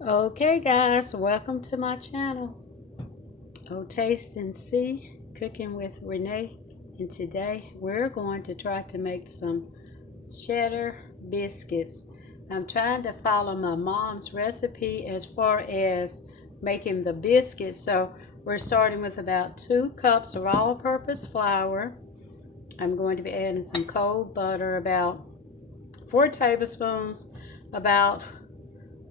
Okay, guys, welcome to my channel. Oh, taste and see, cooking with Renee. And today we're going to try to make some cheddar biscuits. I'm trying to follow my mom's recipe as far as making the biscuits. So we're starting with about 2 cups of all-purpose flour. I'm going to be adding some cold butter, about 4 tablespoons, about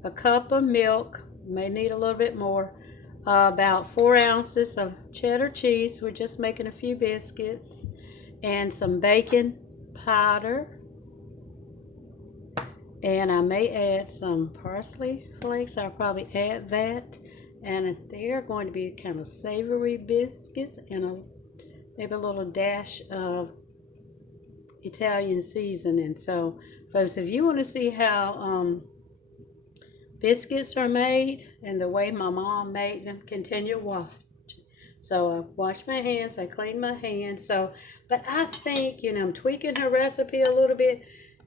a cup of milk, may need a little bit more, about 4 ounces of cheddar cheese. We're just making a few biscuits, and some bacon powder. And I may add some parsley flakes. I'll probably add that. And they're going to be kind of savory biscuits and maybe a little dash of Italian seasoning. So, folks, if you want to see how biscuits are made and the way my mom made them, continue watching. So I washed my hands, I cleaned my hands. But I think, I'm tweaking her recipe a little bit.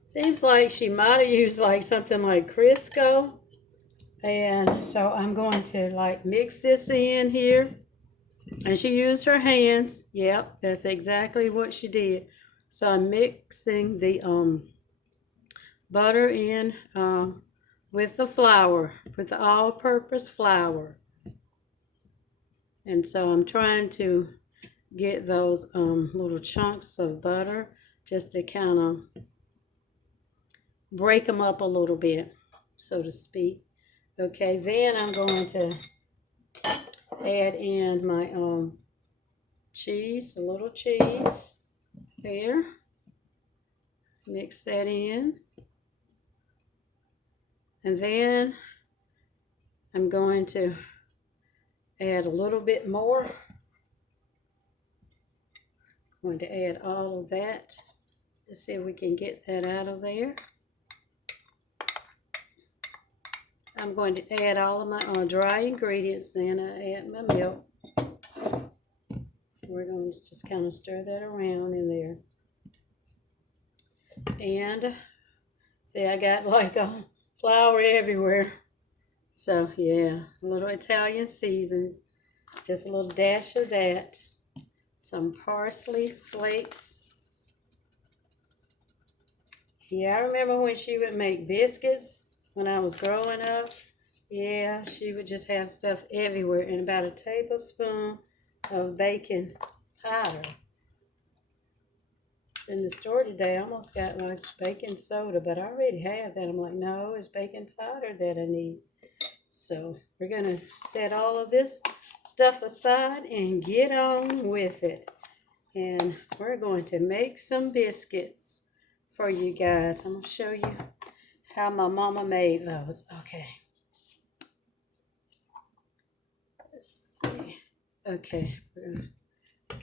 Seems like she might have used like something like Crisco. And so I'm going to like mix this in here. And she used her hands. Yep, that's exactly what she did. So I'm mixing the butter in with the flour, with the all-purpose flour. And so I'm trying to get those little chunks of butter just to kind of break them up a little bit, so to speak. Okay, then I'm going to add in my cheese, a little cheese there. Mix that in. And then I'm going to add a little bit more. I'm going to add all of that. Let's see if we can get that out of there. I'm going to add all of my dry ingredients. Then I add my milk. We're going to just kind of stir that around in there. And see, I got like flour everywhere. So yeah, a little Italian season, just a little dash of that. Some parsley flakes. Yeah, I remember when she would make biscuits when I was growing up. Yeah, she would just have stuff everywhere, and about a tablespoon of bacon powder. It's in the store today. I almost got like baking soda, but I already have that. I'm like, no, it's baking powder that I need. So we're going to set all of this stuff aside and get on with it. And we're going to make some biscuits for you guys. I'm going to show you how my mama made those. Okay. Let's see. Okay,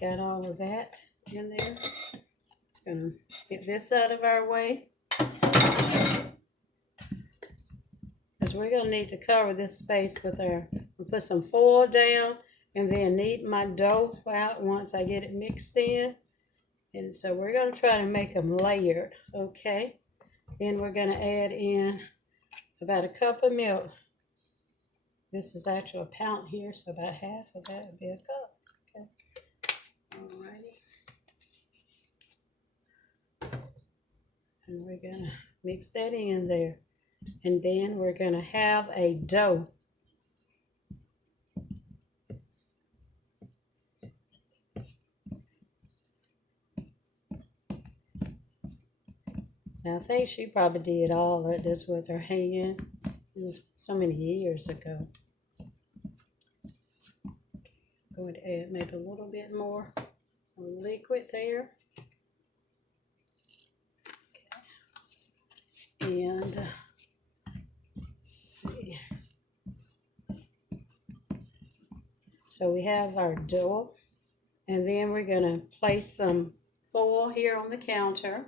got all of that in there. Gonna get this out of our way, because we're gonna need to cover this space with we'll put some foil down and then knead my dough out once I get it mixed in. And so we're gonna try to make them layered. Okay, then we're gonna add in about a cup of milk. This is actually a pound here, so about half of that would be a cup. Okay. Alrighty. And we're gonna mix that in there. And then we're gonna have a dough. Now I think she probably did all of this with her hand. It was so many years ago. I'm going to add maybe a little bit more liquid there. Okay. And let's see. So we have our dough, and then we're going to place some foil here on the counter.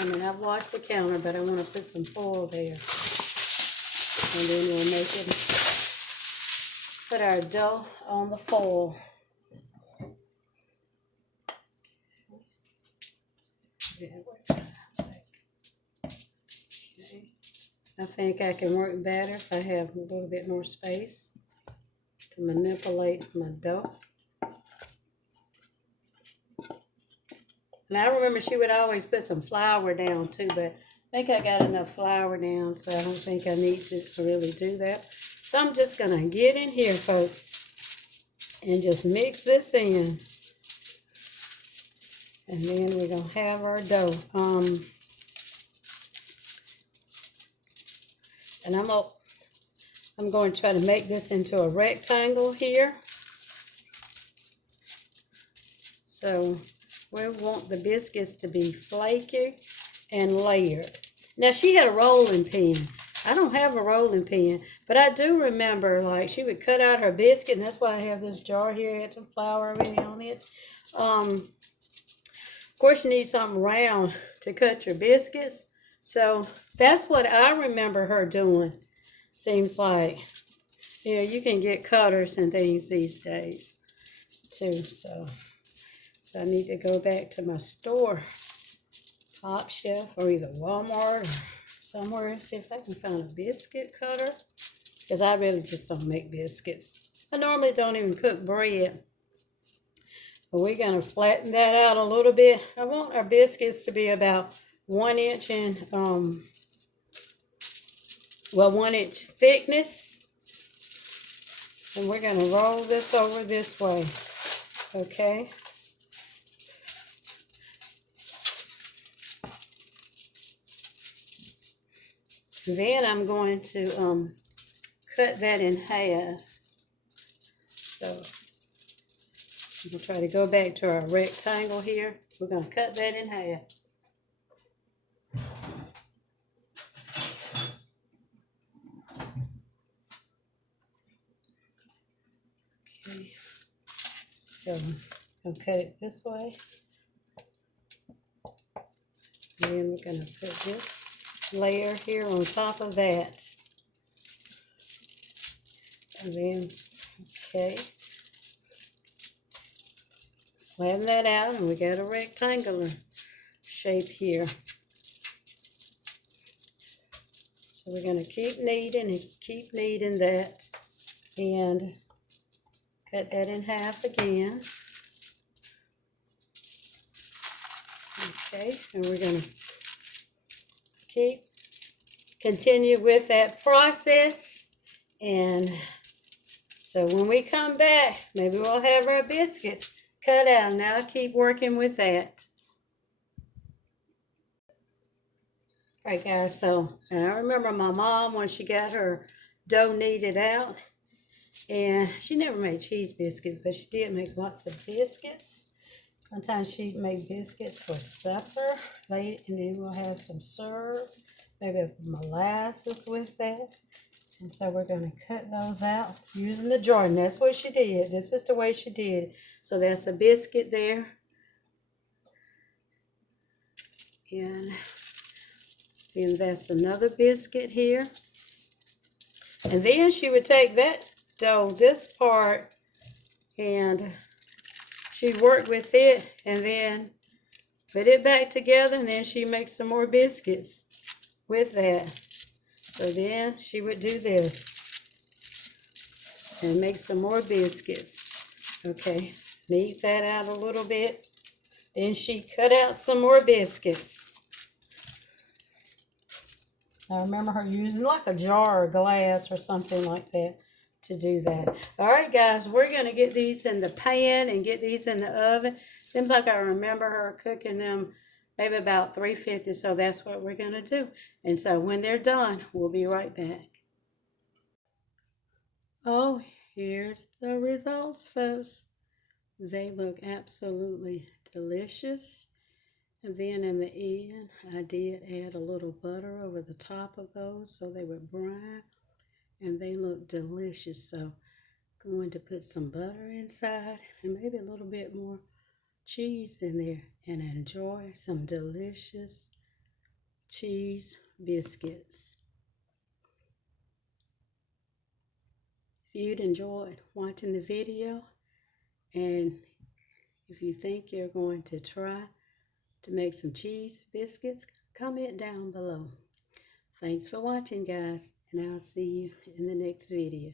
I mean, I've washed the counter, but I want to put some foil there. And then we'll put our dough on the foil. Okay. I think I can work better if I have a little bit more space to manipulate my dough. And I remember she would always put some flour down too, but I think I got enough flour down, so I don't think I need to really do that. So I'm just going to get in here, folks, and just mix this in. And then we're going to have our dough. And I'm going to try to make this into a rectangle here. So we want the biscuits to be flaky and layered. Now she had a rolling pin. I don't have a rolling pin, but I do remember like she would cut out her biscuit, and that's why I have this jar here. It had some flour already on it. Of course you need something round to cut your biscuits. So that's what I remember her doing. Seems like, you know, you can get cutters and things these days too. So I need to go back to my store, Top Chef, or either Walmart or somewhere, and see if I can find a biscuit cutter. Because I really just don't make biscuits. I normally don't even cook bread. But we're going to flatten that out a little bit. I want our biscuits to be about 1 inch in, 1 inch thickness. And we're going to roll this over this way. Okay. Then I'm going to cut that in half. So we'll try to go back to our rectangle here. We're going to cut that in half. Okay. So I'll cut it this way. And then we're going to put this layer here on top of that. And then, okay, flatten that out, and we got a rectangular shape here. So we're going to keep kneading and keep kneading that, and cut that in half again. Okay, and we're going to continue with that process. And so when we come back, maybe we'll have our biscuits cut out. Now keep working with that. All right, guys, so and I remember my mom when she got her dough kneaded out, and she never made cheese biscuits, but she did make lots of biscuits. Sometimes she'd make biscuits for supper late, and then we'll have some syrup, maybe molasses with that. And so we're going to cut those out using the jar. And that's what she did. This is the way she did it. So that's a biscuit there. And then that's another biscuit here. And then she would take that dough, this part, and she'd work with it and then put it back together, and then she'd make some more biscuits with that. So then she would do this and make some more biscuits. Okay, knead that out a little bit. Then she cut out some more biscuits. I remember her using like a jar or glass or something like that to do that. All right, guys, we're going to get these in the pan and get these in the oven. Seems like I remember her cooking them maybe about 350, so that's what we're going to do. And so when they're done, we'll be right back. Oh, here's the results, folks. They look absolutely delicious. And then in the end, I did add a little butter over the top of those so they would brown. And they look delicious. So I'm going to put some butter inside and maybe a little bit more cheese in there, and enjoy some delicious cheese biscuits. If you'd enjoyed watching the video, and if you think you're going to try to make some cheese biscuits, comment down below. Thanks for watching, guys, and I'll see you in the next video.